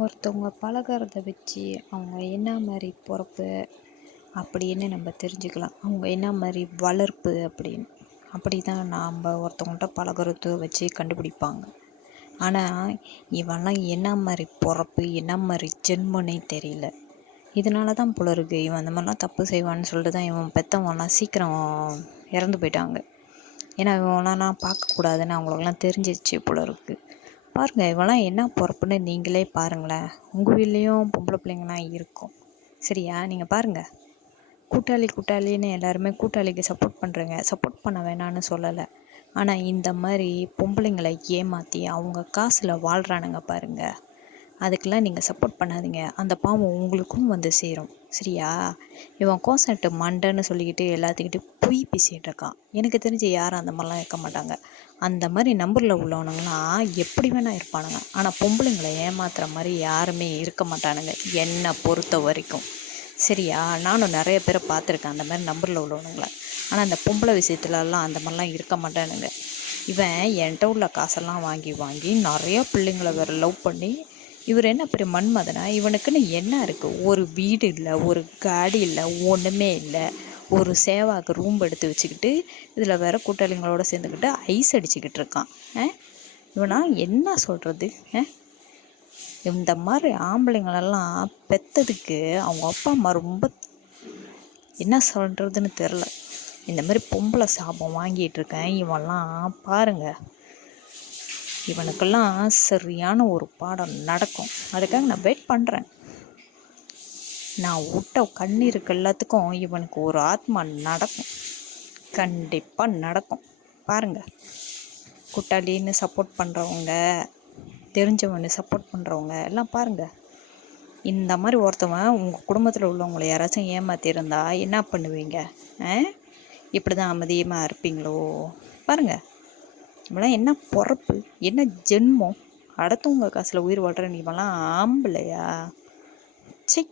ஒருத்தவங்க பழகுறத வச்சு அவங்க என்ன மாதிரி பொறுப்பு அப்படின்னு நம்ம தெரிஞ்சுக்கலாம். அவங்க என்ன மாதிரி வளர்ப்பு அப்படின்னு அப்படி தான் நாம் ஒருத்தவங்கள்ட்ட பழகுறத வச்சு கண்டுபிடிப்பாங்க. ஆனால் இவன்லாம் என்ன மாதிரி பொறுப்பு என்ன மாதிரி ஜென்மனே தெரியல. இதனால தான் போல இருக்கு இவன் அந்த மாதிரிலாம் தப்பு செய்வான்னு சொல்லிட்டு தான் இவன் பெற்றவங்கலாம் சீக்கிரம் இறந்து போயிட்டாங்க. ஏன்னா இவனெல்லாம் பார்க்கக்கூடாதுன்னு அவங்களுக்கெல்லாம் தெரிஞ்சிருச்சு போல இருக்குது. பாருங்கள், இவெல்லாம் என்ன பொறுப்புன்னு நீங்களே பாருங்களேன். உங்கள் வீட்லேயும் பொம்பளை பிள்ளைங்களாம் இருக்கும், சரியா? நீங்கள் பாருங்கள், கூட்டாளின்னு எல்லாருமே கூட்டாளிக்கு சப்போர்ட் பண்ணுறேங்க, சப்போர்ட் பண்ண வேணான்னு சொல்லலை. ஆனால் இந்த மாதிரி பொம்பளைங்களை ஏமாற்றி அவங்க காசில் வாழ்கிறானுங்க பாருங்கள், அதுக்கெல்லாம் நீங்கள் சப்போர்ட் பண்ணாதீங்க. அந்த பாவம் உங்களுக்கும் வந்து சேரும், சரியா? இவன் கோசட்டு மண்டைன்னு சொல்லிக்கிட்டு எல்லாத்துக்கிட்டையும் பொய் பேசிகிட்டு இருக்கான். எனக்கு தெரிஞ்சு யாரும் அந்த மாதிரிலாம் இருக்க மாட்டாங்க. அந்த மாதிரி நம்பரில் உள்ளவனுங்களாம் எப்படி வேணால் இருப்பானுங்க. ஆனால் பொம்பளைங்களை ஏமாத்துற மாதிரி யாருமே இருக்க மாட்டானுங்க என்னை பொறுத்த வரைக்கும், சரியா? நானும் நிறைய பேரை பார்த்துருக்கேன் அந்த மாதிரி நம்பரில் உள்ளவனுங்களை. ஆனால் அந்த பொம்பளை விஷயத்துலலாம் அந்த மாதிரிலாம் இருக்க மாட்டானுங்க. இவன் என்கிட்ட உள்ள காசெல்லாம் வாங்கி நிறைய பிள்ளைங்களை வேறு லவ் பண்ணி, இவர் என்ன பெரிய மன்மதனா? இவனுக்குன்னு என்ன இருக்குது? ஒரு வீடு இல்லை, ஒரு காடி இல்லை, ஒன்றுமே இல்லை. ஒரு சேவாக்கு ரூம் எடுத்து வச்சுக்கிட்டு இதில் வேற கூட்டாளிங்களோட சேர்ந்துக்கிட்டு ஐஸ் அடிச்சுக்கிட்டு இருக்கான். இவனா என்ன சொல்கிறது? இந்த மாதிரி ஆம்பளைங்களெல்லாம் பெற்றதுக்கு அவங்க அப்பா அம்மா ரொம்ப என்ன சொல்கிறதுன்னு தெரில. இந்த மாதிரி பொம்பளை சாபம் வாங்கிட்டு இருக்கேன். இவன்லாம் பாருங்கள், இவனுக்கெல்லாம் சரியான ஒரு பாடம் நடக்கும். அதுக்காக நான் வெயிட் பண்ணுறேன். நான் விட்ட கண்ணீருக்கு எல்லாத்துக்கும் இவனுக்கு ஒரு ஆத்மா நடக்கும், கண்டிப்பாக நடக்கும். பாருங்கள், கூட்டாளின்னு சப்போர்ட் பண்ணுறவங்க, தெரிஞ்சவனு சப்போர்ட் பண்ணுறவங்க எல்லாம் பாருங்கள். இந்த மாதிரி ஒருத்தவன் உங்கள் குடும்பத்தில் உள்ளவங்களை யாராச்சும் ஏமாற்றிருந்தா என்ன பண்ணுவீங்க? இப்படி தான் அமைதியமாக இருப்பீங்களோ? பாருங்கள், இவெல்லாம் என்ன பொறுப்பு, என்ன ஜென்மம்? அடுத்தவங்க காசில் உயிர் வாழ்கிற நீ இவெல்லாம் ஆம்பளையா? சரி.